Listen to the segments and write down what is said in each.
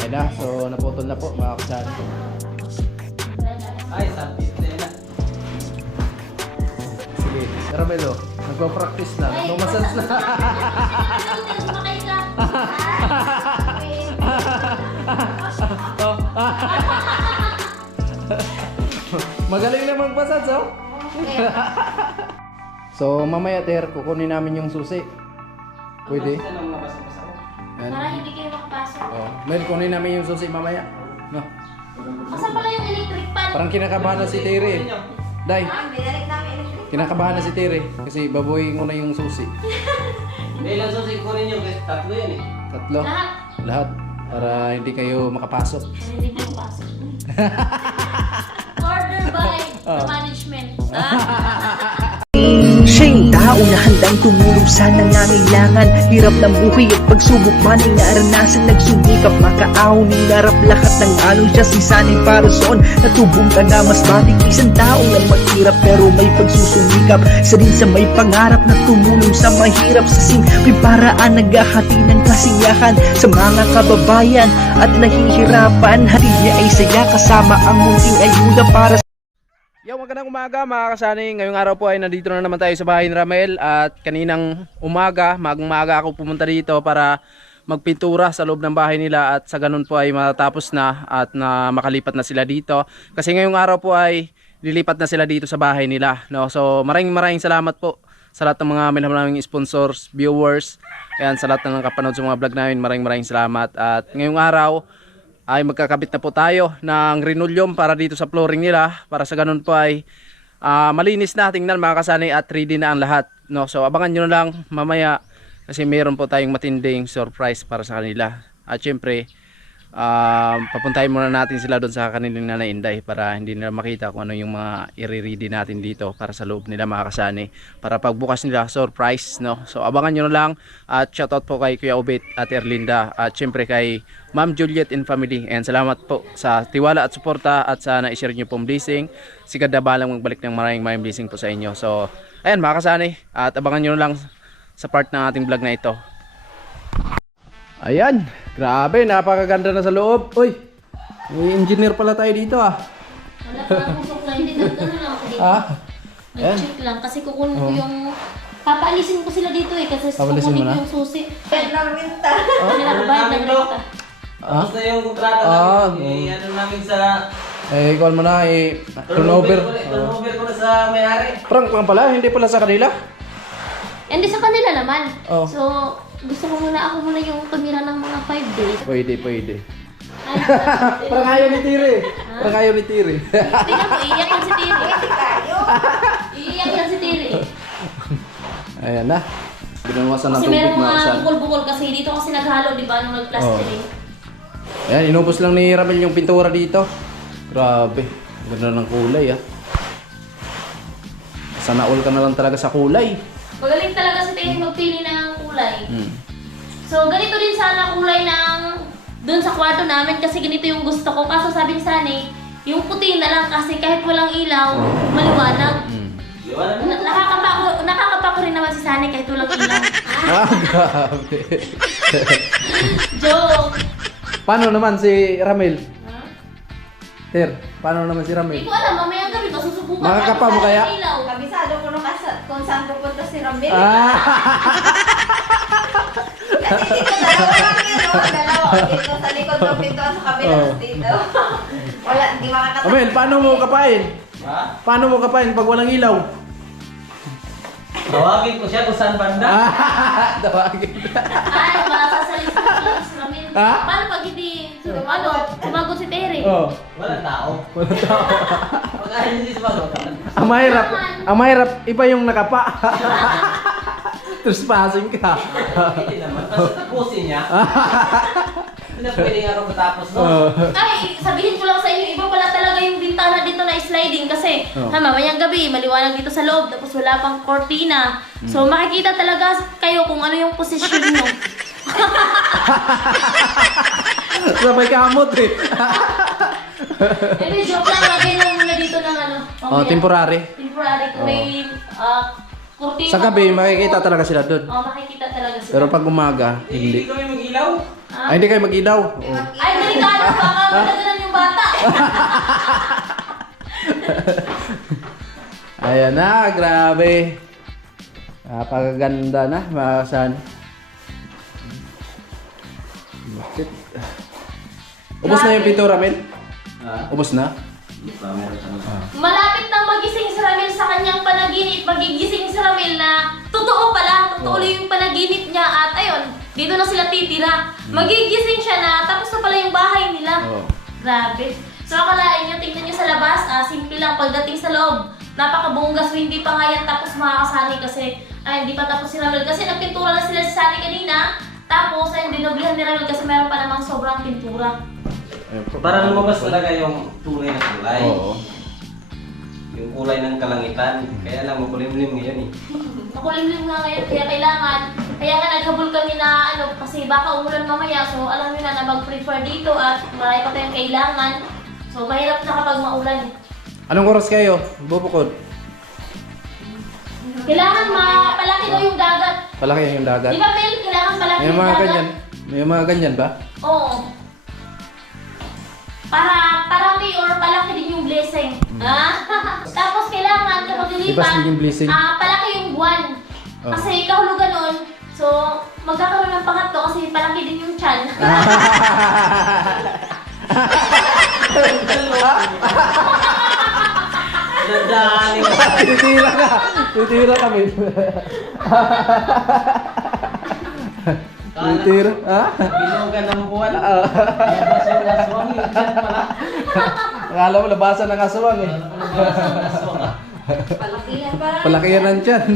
Ayun na, so naputol na po mga kasari. Ay, sabit na yan. Sige, Caramelo, nagpa-practice na, nagmamasans na. Magaling na magpasans, oh. So mamaya ter, kukunin namin yung susi. Pwede? Yan. Para hindi kayo makapasok. Oh, Mel, kunin namin yung susi mamaya. No. Asan pala yung electric pan? Parang kinakabahan na si Tere. Day, Binalik namin electric pan. kinakabahan na si Tere kasi babuhin ko na yung susi. Hindi lang susi ko rin yung kasi tatlo yan eh. Tatlo. Lahat. Lahat. Para hindi kayo makapasok. Hindi kayo makapasok. Order by the management. Siya yung tao na handang tumulong sa nangangailangan. Hirap ng buhay at pagsubok man ay naranasan. Nagsumikap makaahon, hinarap lahat ng alon. Siya si Sanay Parason, natubong ka na mas matik. Isang tao na maghirap pero may pagsusumikap. Isa din sa may pangarap na tumulong sa mahirap. Sa simpleng paraan naghahati ng kasiyahan sa mga kababayan at nahihirapan. Hatid niya ay saya kasama ang munting ayuda para sa Yo, magandang umaga mga kasani. Ngayong araw po ay nandito na naman tayo sa bahay ni Ramel. At kaninang umaga, magang-maga ako pumunta dito para magpintura sa loob ng bahay nila. At sa ganun po ay matatapos na at na makalipat na sila dito. Kasi ngayong araw po ay lilipat na sila dito sa bahay nila, no? So maraming salamat po sa lahat ng mga minamahal naming sponsors, viewers. Ayan, sa lahat ng nakapanood sa mga vlog namin, maraming salamat. At ngayong araw ay magkakabit na po tayo ng linoleum para dito sa flooring nila, para sa ganun po ay malinis na tingnan mga kasanay at ready na ang lahat, no? So abangan nyo na lang mamaya kasi meron po tayong matinding surprise para sa kanila. At syempre papuntahin muna natin sila doon sa kanilang Nanay Inday para hindi nila makita kung ano yung mga i-ready natin dito para sa loob nila mga kasani, para pagbukas nila surprise, no? So abangan nyo na lang. At shoutout po kay Kuya Obet at Erlinda at syempre kay Ma'am Juliet and family. And salamat po sa tiwala at suporta at sa na-share nyo pong blessing. Sigad na balang magbalik ng maraming blessing po sa inyo. So ayan mga kasani, at abangan nyo na lang sa part ng ating vlog na ito. Ayan, grabe, napakaganda na sa loob. Uy, may engineer pala tayo dito ah. Wala pa akong supply. Hindi, gano'n lang ako dito. Ah? Nag-check lang kasi kukunin ko yung... Papaalisin ko sila dito eh kasi Papaalisin mo kukunin ko na? yung susi. Naminta. Nilakabayad ng renta. Ah? Tapos na yung kontrata namin. Ano namin sa... Eh, call mo na, turnover. Turnover ko na sa may-ari. Prank lang pala, hindi pala sa kanila. Hindi sa kanila naman. Oh. So, gusto ko muna ako muna yung tumira ng mga 5 days. Pwede. Ay, Parang ayaw ni Tiri. Parang ayaw ni Tiri. tingnan mo, iiyak yan si Tiri. Kayo. Iiyak yan si Tiri. Ayan na. Binawasan ng Kasi tubig meron mga mga kasan. bukol-bukol kasi dito kasi naghalo, di ba, nung nag-plastering. Ayan, inubos lang ni Ramel yung pintura dito. Grabe. Ganda ng kulay ah. Sana all ka na lang talaga sa kulay. Magaling talaga si Tiri magpili ng kulay. Hmm. So, ganito din sana kulay ng dun sa kwarto namin kasi ganito yung gusto ko. Kaso sabi ni Sunny, yung puti na lang kasi kahit walang ilaw, maliwanag. Hmm. Iwanan mo. Nakakapa ko rin naman si Sunny kahit walang ilaw. Ah, grabe. Joke! Paano naman si Ramel? Ha? Ter, paano naman si Hindi Ramel? ko alam, mamayang gabi masusubukan. Makakapa mo Kahit kaya? walang ilaw. Kabisado ko nung kung saan pupunta si Ramil. Ah! Kasi dito dalawa lang yun, no? Dalawa. Dito sa likod ng pinto sa kabila Oh. dito. Wala, hindi makakatawa. Ramel, paano mo kapain? Ha? Paano mo kapain pag walang ilaw? Tawagin ko siya kung saan banda. Ah, tawagin. Ay, masasalisi ko lang si Ramil. Ha? Paano pag hindi, sumagot si Terry? Oh, Walang tao. wala tao. Pag ayaw hindi sumagot. Ang mahirap, iba yung nakapa. Trespassing ka. Hindi naman. Basta tapusin niya. Hindi na pwede nga ako matapos no. Ay, sabihin ko lang sa inyo, iba pala talaga yung bintana dito na sliding kasi mamayang gabi, maliwanag dito sa loob, tapos wala pang cortina. So makikita talaga kayo kung ano yung posisyon nyo. Sabay kamot eh. Hindi, joke lang, lagay lang muna dito ng ano. Oh, temporary. Temporary, kung may cortina. Sa gabi, makikita talaga sila doon. Oo, makikita talaga sila. Pero pag umaga, Hindi hindi. kami mag-ilaw. Ay, hindi kayo mag-ilaw. Oh. Ay, hindi delikado, baka matagalan yung bata. Ayan na, grabe. Napakaganda na, mga kasan. Ubus na yung pintura, Mel? Ubus na? Malapit nang magising si Ramil sa kanyang panaginip, magigising si Ramil na totoo pala, totoo yung panaginip niya at ayun, dito na sila titira. Magigising siya na, tapos na pala yung bahay nila. Oo. Grabe. So akalain nyo, tingnan nyo sa labas, simple lang pagdating sa loob. Napakabongga, so hindi pa nga yan tapos makakasani kasi, ay hindi pa tapos si Ramil kasi nagpintura na sila si Sani kanina. Tapos ayun, dinoblihan ni Ramil kasi meron pa namang sobrang pintura. Para lumabas talaga yung tunay na kulay. Oo. Yung kulay ng kalangitan. Kaya lang makulimlim ngayon eh. Makulimlim nga ngayon, kaya nga naghabol kami na ano, kasi baka umulan mamaya, so alam nyo na mag-prefer dito at marami pa tayong kailangan. So mahirap na kapag maulan. Anong oras kayo? Bubukod? Kailangan palaki daw yung dagat. Palaki yung dagat. Di ba, Mel? Kailangan palaki May yung mga dagat. ganyan. May mga ganyan ba? Oo. Para parami or palaki din yung blessing. Tapos kailangan kapag Ibas lilipat, din yung blessing. palaki yung buwan. Oh. Kasi kahulugan nun, so magkakaroon ng pangatlo kasi palaki din yung tiyan. Nadali mo. Titira ka! Titira kami. Titira? Ha? Bilugan ng buwan. Labas yung aswang. Yung dyan pala. Akala mo labasan ng aswang eh. Labas yung aswang. Palakihan parang. Palakihan ng tiyan.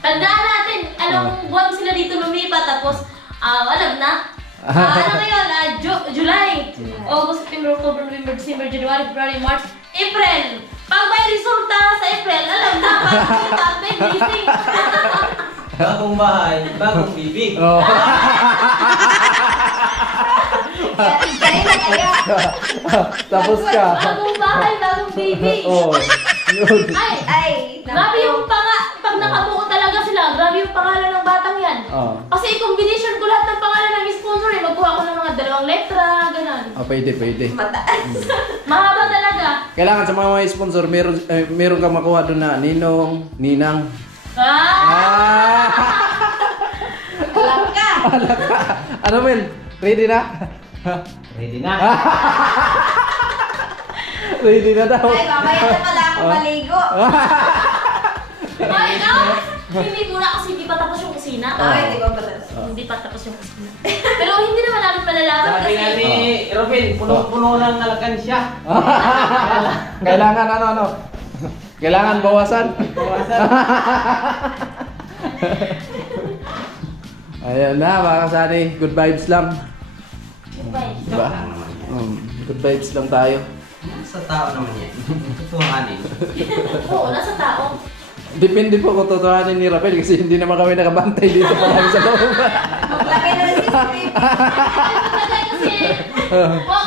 Tandaan natin, anong buwan sila dito lumipat, tapos, alam na. Ano ngayon? July, August, September, October, November, December, January, February, March, April. Pag may resulta sa April, alam na, pag may blessing. Bagong bahay, bagong bibig. Oh. Kaya na kaya. Tapos ka. Bagong bahay, bagong baby. Oh. Yun. Ay, grabe yung pag nakabuo talaga sila, grabe yung pangalan ng batang yan. Oh. Kasi i-combination ko lahat ng pangalan ng sponsor eh. Magkuha ko ng mga 2 letra, ganun. Oh, pwede. Mataas. Mahaba talaga. Kailangan sa mga may sponsor, meron kang makuha doon na Ninong, Ninang. Ah! Alam ka. Ano, Mel? Ready na? Ready na. Ready na daw. Ay, mamaya na pala ako maligo. Ay, no! Hindi muna kasi hindi pa tapos yung kusina. Ay, di ba pala? Hindi pa tapos yung kusina. Pero hindi naman namin malalaman Sabi nga ni kasi... Robin, puno-puno ng alakansya. Kailangan ano? Kailangan bawasan. Bawasan. Ayan na, mga kasani. Good vibes lang. Goodbye. Diba? Good vibes lang tayo. Sa tao naman yan. Tutuhanin. Oo, nasa tao. Depende po kung tutuhanin ni Rapel kasi hindi naman kami nakabantay dito pa kami sa loob. Maglagay na ng CCTV. Kasi,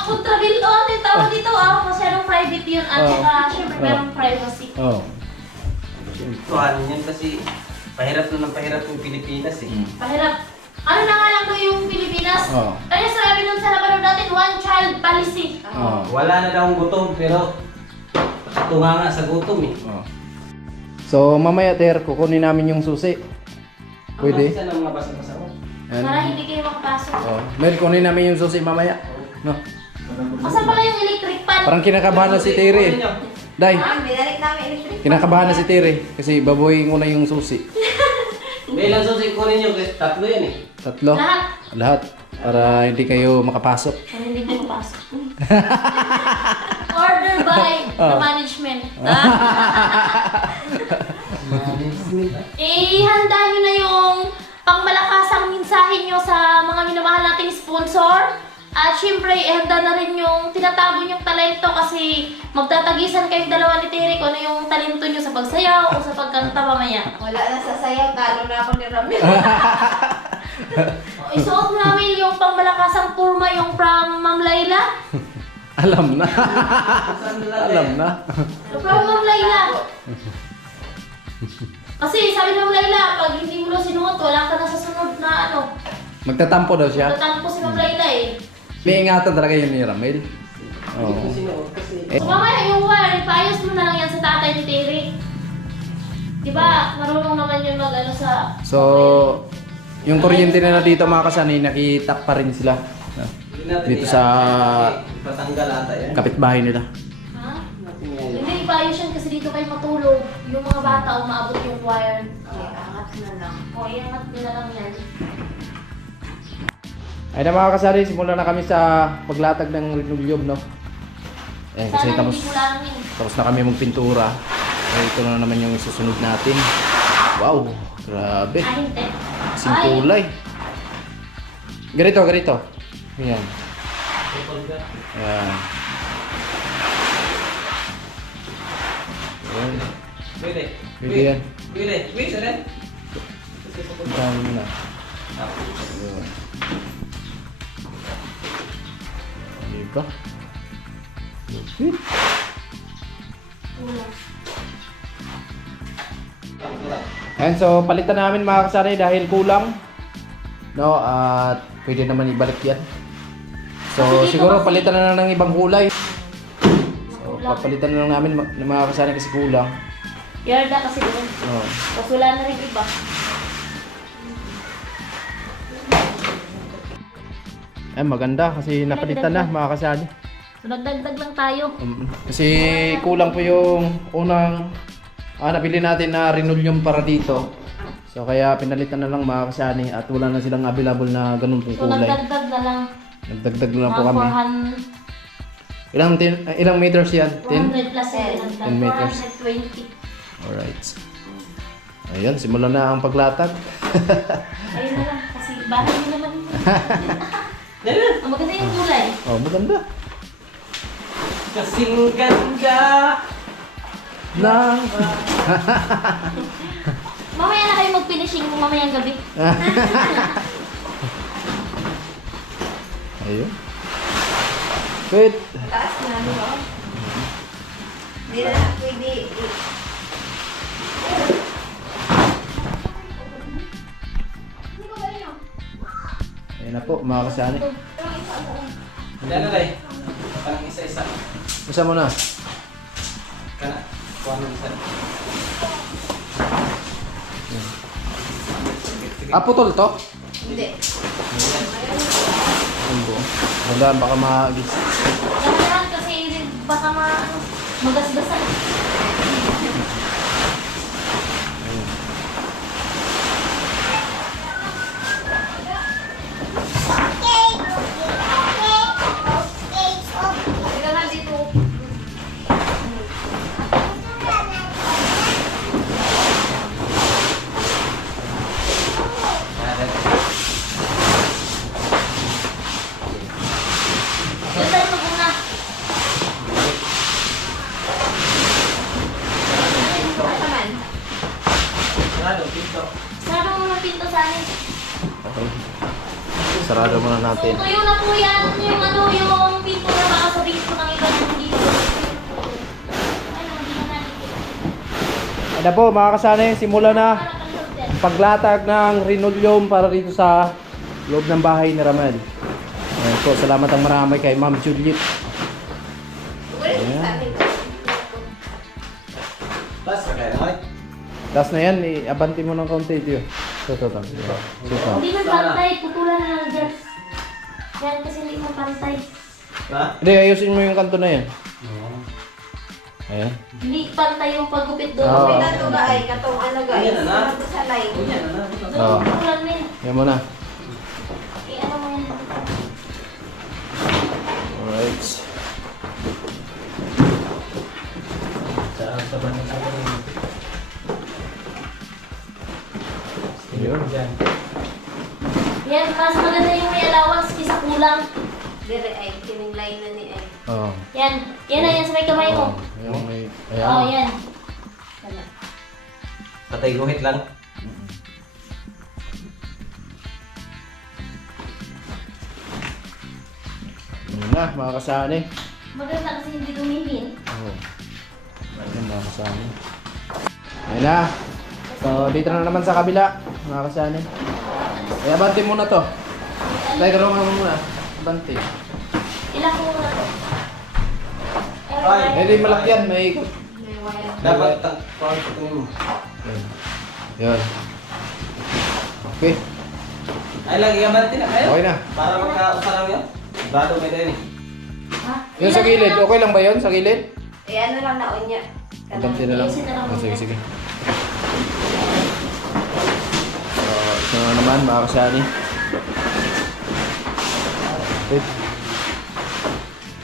kontrabil on, yung tawag dito, masyadong private yun at saka, syempre, merong privacy. Oh. Tutuhanin yan kasi pahirap na ng pahirap yung Pilipinas eh. Pahirap. Ano na nga lang to yung Pilipinas? Oo. Ano yung sabi nun sa napanood natin, one child policy. Oh. Wala na daw ang gutom pero tunga nga sa gutom eh. Oh. So mamaya ter, kukunin namin yung susi. Pwede? Ang mga basa-basa ko. Yan. Para hindi kayo makapasok. Oh. Mel, kunin namin yung susi mamaya. No. Asan pala yung electric fan? Parang kinakabahan na si Terry. eh. Day, Binalik namin electric. kinakabahan na si Terry kasi babuhin ko na yung susi. Bilang susi kunin nyo kasi tatlo yan eh. 3? Lahat. Lahat. Para hindi kayo makapasok. Para hindi kayo makapasok. Order by the management. Ihanda nyo na yung pangmalakasang mensahe nyo sa mga minamahal nating sponsor. At syempre, ihanda na rin yung tinatago nyong talento kasi magtatagisan kayong dalawa ni Terry kung ano yung talento nyo sa pagsayaw o sa pagkanta mamaya. Wala na sa sayaw, talo na ako ni Ramil. Isuot namin yung pangmalakasang purma yung from Ma'am Layla. Alam na. Alam na. From Ma'am Layla. Kasi sabi ng Layla, pag hindi mo lang sinuot, wala ka na sa sunod na ano. Magtatampo daw siya. Tatanong ko si Ma'am Laila eh. May ingatan talaga yun ni Ramel. Hindi ko Oo. sinuot kasi. So mamaya yung wire, ipaayos mo na lang yan sa tatay ni Terry. Diba, marunong naman yun mag-ano sa... So, yung kuryente na dito mga kasani, nakitap pa rin sila. Hindi natin Dito yan. sa Patanggal ata yan. kapitbahay nila. Ha? Natin yan. Hindi, ipaayos yan kasi dito kayo matulog. Yung mga bata, umaabot yung wire. Okay, angat na lang. O, iangat nila lang yan. Ay na mga kasari, simulan na kami sa paglatag ng linoleum, no? Eh, kasi Sana tapos, hindi kulangin. tapos na kami magpintura. Eh, ito na naman yung susunod natin. Wow, grabe. Ah, hindi. Kasing kulay. Ganito, ganito. Ayan. Ayan. Ayan. Pwede. Pwede yan. Pwede. Pwede rin. Ang dami mo na. Ayan. Diba? Lupit. Kulang. And so, palitan namin mga kasari dahil kulang. No, at pwede naman ibalik yan. So, Kasi dito siguro kasi- palitan na lang ng ibang kulay. So, Kulang. papalitan na lang namin ng mga kasari kasi kulang. Yarda kasi doon. Oh. Tapos wala na rin iba. Eh, maganda kasi napalitan na mga kasari. So nagdagdag lang tayo. Kasi kulang po yung unang nabili natin na linoleum para dito. So, kaya pinalitan na lang mga kasani at wala na silang available na ganun pong So kulay. nagdagdag na lang. Nagdagdag na lang po Mga kami. 400 Ilang meters yan? 10? 400 plus yung 10 meters. 420. Alright. Ayun, simulan na ang paglatag. Ayun na lang. Kasi bahay mo naman yun. Ang maganda yung kulay. Oh, maganda. Kasing ganda. Nang. Mamaya na kayo mag-finishing mamayang gabi. Ayun. Wait. Taas na, di ba? Hindi na pwede. Ayun na po, mga kasani. Yan na lang. Parang isa-isa. Isa mo na. Kana. Kuha ng isa. Putol to? Hindi. Ayun po. Magandaan, baka magis. Dahan-dahan kasi baka magasgasan. Ito na dito. Doon tayo mag-una. Ano naman? Sarado, pinto. Sarado mo ng pinto sa akin. Okay. Sarado muna So, natin. tuyo na po yan. Yung pinto na baka sabihin ko ng iba yung dito. Ano, hindi na natin. Ayun na po, mga kasani. Simula na Para pang paglatag ng linoleum para dito sa loob ng bahay ni Ramel. Ayun po, salamat ang marami kay Ma'am Juliet. Wala yung sabi ko. Tapos, kaya na. Tapos na yan, abanti mo ng kaunti ito. Ito. Hindi man pantay, putulan na lang dyan. Yan kasi hindi man pantay. Ha? Hindi, ayusin mo yung kanto na yan. Ayan. Hindi pantay yung paggupit doon. Oo. Pwede ito guys, katong ano guys. Yan na. Sarap sa line. Yan na. Doon, putulan mo yun. Yan mo na. Ano mo yan? Alright. Sarap sa banang sa banang. Yun. Yan. Yan, mas maganda yung may allowance kaysa kulang. Dire ay, kining line na ni ay. Oo. Yan, yan na yan sa may kamay mo. Ayan, may... Oo, Ayan. yan. Patay guhit lang. Yun na, mga kasani. Maganda kasi hindi dumihin. Oo. Ayan, mga kasani. Ayan na. So, dito na naman sa kabila, mga kasani. Kaya abanti muna to. Tay, tulungan mo muna. Bante. Ilang ko muna to. Ay. Hindi malaki yan, may ikot. May wire. Dapat pagkukunin mo. Yun. Okay. Ay, lagi ka bante na kayo. Okay na. Para magkausa lang yun. Brado may din eh. Ha? Yun sa gilid, okay lang ba yun sa gilid? Eh, ano lang naon niya. Bante na lang. Ayusin na lang Oh, sige, muna. sige. So, ito na naman mga kasani. Wait.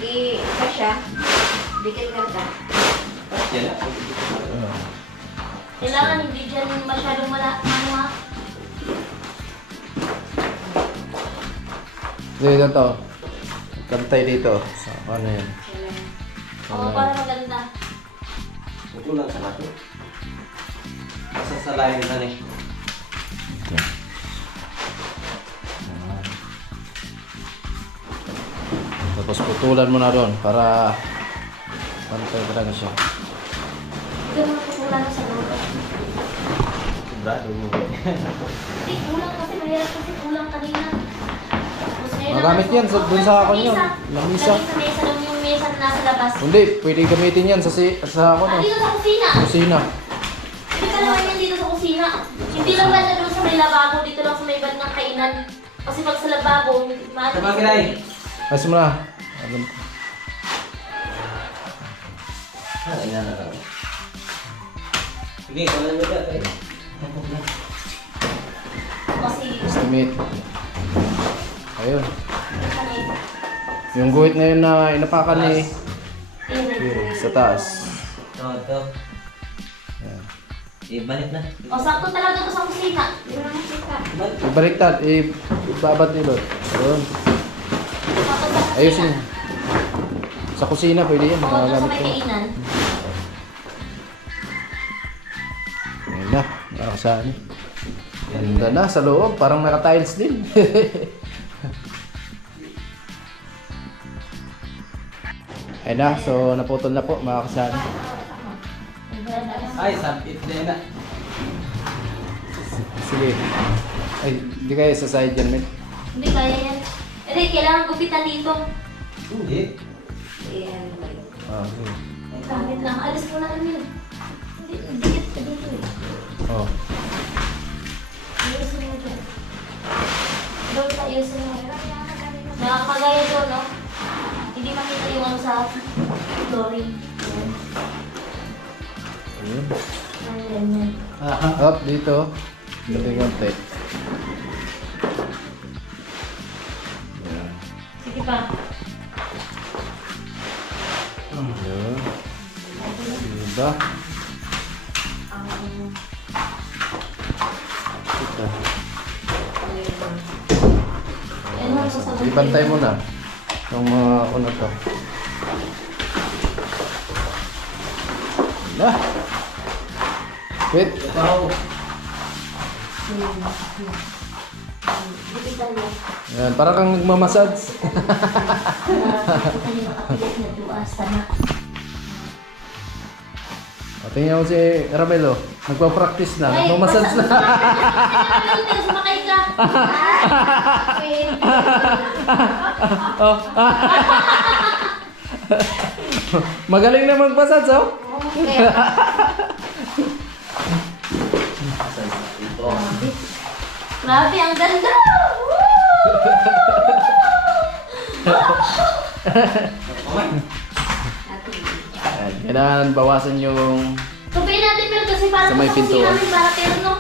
Ika siya. Dikit nga ka. Yan na. Kailangan hindi dyan masyadong manuha. Dito to. Kantay dito. So, ano yun? Oo, para maganda. Ito lang sa natin. Masasalayan na eh. Tapos putulan mo na doon para pantay talaga siya. Ito mo kukulang sa loob. Brado mo. Hindi, kulang kasi. Mahirap kasi kulang kanina. Tapos ngayon Magamit naman, yan sa- dun sa kulang akin yun. Lamisa. Lagay sa mesa lang yung mesa na nasa labas. Hindi, pwede gamitin yan sa ako no. Dito sa kusina. Kusina. Hindi ka naman yan dito sa kusina. Hindi lang ba doon sa may lababo, dito lang sa may bandang kainan. Kasi pag sa lababo, maano. Sabang ginay. Ayos mo na. Ay, na lang. Sige, kung ano ba ito? Kasi, Estimate. Ayun. kanina. Yung guhit ngayon na inapakan ni Ayun. sa taas. Ito. Yan. Ibalik na. O, sakto talaga to sa kusina. Hindi mo nakita. Ibalik. Ibaliktad, ibabat nilo. Ayun. Sakto sa kusina. Ayusin. Sa kusina pwede yan. Oo, doon sa Magagamit may ko. kainan. Ayun na. Nakasaan. Ganda na sa loob. Parang naka-tiles din. Ayun na. So naputol na po mga kasani. Ay, sampit din na. Sige. Ay, hindi kayo sa side yan, men. Hindi kaya yan. Hindi, kailangan gupitan dito. Hindi. Ayan. Ah, sige. Gamit lang. Alis mo na kami. Hindi, dikit ka dito eh. Oh. Ayusin mo dyan. Doon sa ayusin mo. Nakakagaya doon, no? Hindi makita yung ano sa flooring. Ayan. Ayun. Ang ganyan. Aha. Up dito. Dito yung konti. Ayan. Sige pa. Ayun. Diba? Ito. Ano ang sasabihin? Ibantay mo na. Yung mga ano to. Na. Wait. Wow. Gupitan mo. Yan, parang kang nagmamassage. Gupitan yung makapilit na duas. Tama. O, tingnan mo si Ramelo. Nagpa-practice na. Nagmamassage na. Sumakay ka. Oh. Magaling na mag-massage, oh. Ito. Grabe, ang ganda! Ayan, kailangan bawasan yung... Tupiin natin pero kasi para Sa may sa kusina pintuan. namin, para terno.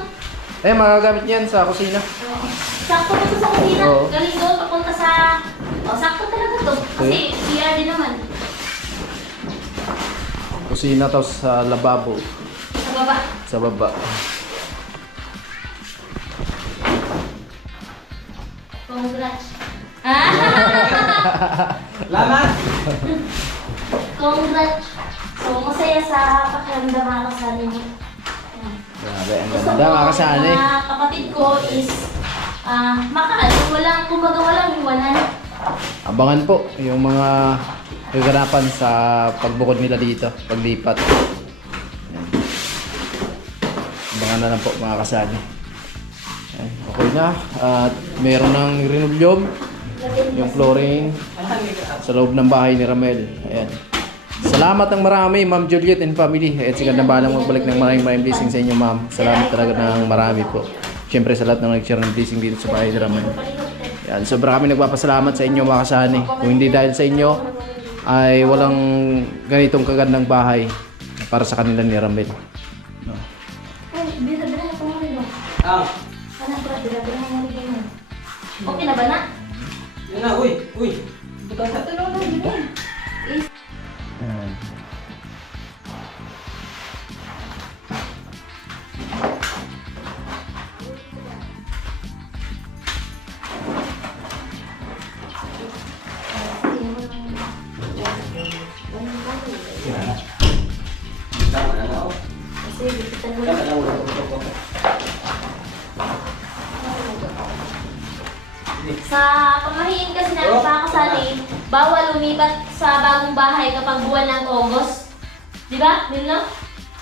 Eh, magagamit yan sa kusina. Sakto pa to sa kusina. Oo. Galing doon, papunta sa... Oh, sakto talaga to. Kasi CR din naman. Kusina tapos sa lababo. Sa baba. Sa baba. Congrats. Laman! Congrats. So, masaya sa pakiramdam mga kasali niyo. Ayan. Grabe, ang Gusto ganda ko, mga kasali. mga kapatid ko is makaano, walang iwanan. Abangan po yung mga kaganapan sa pagbukod nila dito, paglipat. Ayan. Abangan na lang po mga kasali. Ayan, okay na. At meron ng rinulyob. yung flooring sa loob ng bahay ni Ramel. Ayan. Salamat ng marami, Ma'am Juliet and family. At si ganda balang magbalik ng maraming blessing sa inyo, ma'am. Salamat talaga ng marami po. Siyempre sa lahat ng nag-share ng blessing dito sa bahay ni Ramel. Ayan, sobra kami nagpapasalamat sa inyo mga kasani. Kung hindi dahil sa inyo, ay walang ganitong kagandang bahay para sa kanila ni Ramel. No. Ay, bila-bila na pumuli mo. Ah, Anak ko, bila-bila na pumuli mo. Okay na ba na? yun na, uy, uy. Buta ka. Ayan. Tama na na, oh. Kasi, bikitan mo Tama na. na, ulo. Sa pamahiin kasi namin sa kasali, bawal lumipat sa bagong bahay kapag buwan ng August. Di ba? Yun no?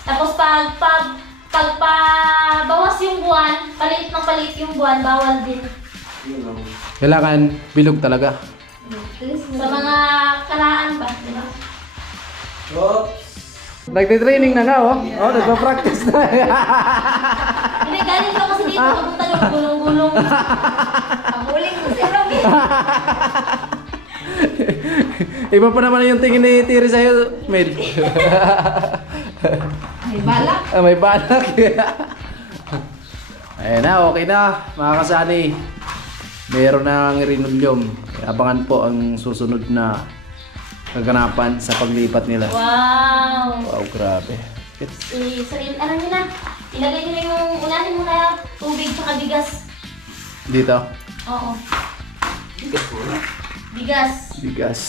Tapos pag bawas yung buwan, palit ng palit yung buwan, bawal din. Yun, oh. Kailangan bilog talaga. Sa mga kalaan ba? Di ba? Oops. Nagtitraining na nga, oh. Oh, nagpa-practice na. Hindi, galing ka kasi dito, kapunta ng gulong-gulong. Pamuling mo si Robby. Iba pa naman yung tingin ni Tiri sa'yo, Mel. May balak. May balak. Ayan na, okay na, mga kasani. Meron ng rinulyom. Abangan po ang susunod na kaganapan sa paglipat nila. Wow! Wow, grabe. Ano nyo na? Ilagay nyo na yung, unahin mo na tubig sa bigas. Dito, Oo. Bigas. bigas.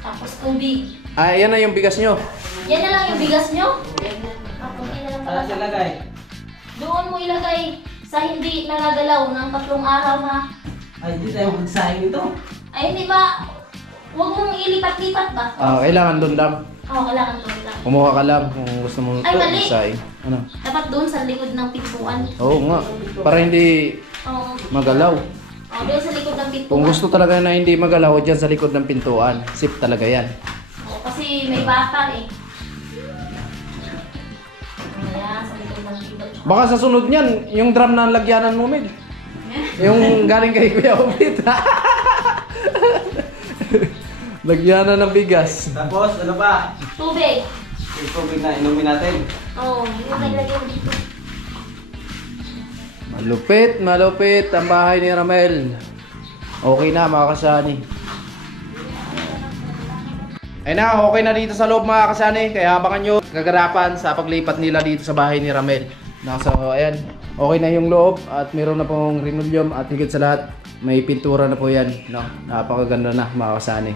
Tapos tubig. Ah, yan na yung bigas nyo. Yan na lang yung bigas nyo. Kapunti na lang Ano siya pala. lagay? Doon mo ilagay sa hindi nagagalaw ng 3 araw ha. Ay, di tayo magsahing ito. Ay hindi ba? Huwag mong ilipat-lipat ba? Ah, kailangan doon lang. Oo, kailangan doon lang. Kumuha ka lang kung gusto mo Ay, mali. magsaing. Ano? Dapat doon sa likod ng pintuan. Oo nga. Para hindi Oo. magalaw. Oo, doon sa likod ng pintuan. Kung gusto talaga na hindi magalaw, dyan sa likod ng pintuan. Safe talaga yan. Oo, kasi may bata eh. Ayan, sa likod ng pintuan. Baka sa sunod niyan, yung drum na lagyanan mo, Mel. Yung galing kay Kuya Obit. Lagyanan ng bigas. Tapos, ano ba? Tubig. Yung tubig na inumin natin. Oo, yun ang ilagay mo dito. Malupit, malupit ang bahay ni Ramel. Okay na, mga kasani. Ay na, okay na dito sa loob, mga kasani. Kaya abangan nyo kagarapan sa paglipat nila dito sa bahay ni Ramel. So, ayan. Okay na yung loob at meron na pong rinulyom at higit sa lahat, may pintura na po yan. No? Napakaganda na, mga kasani.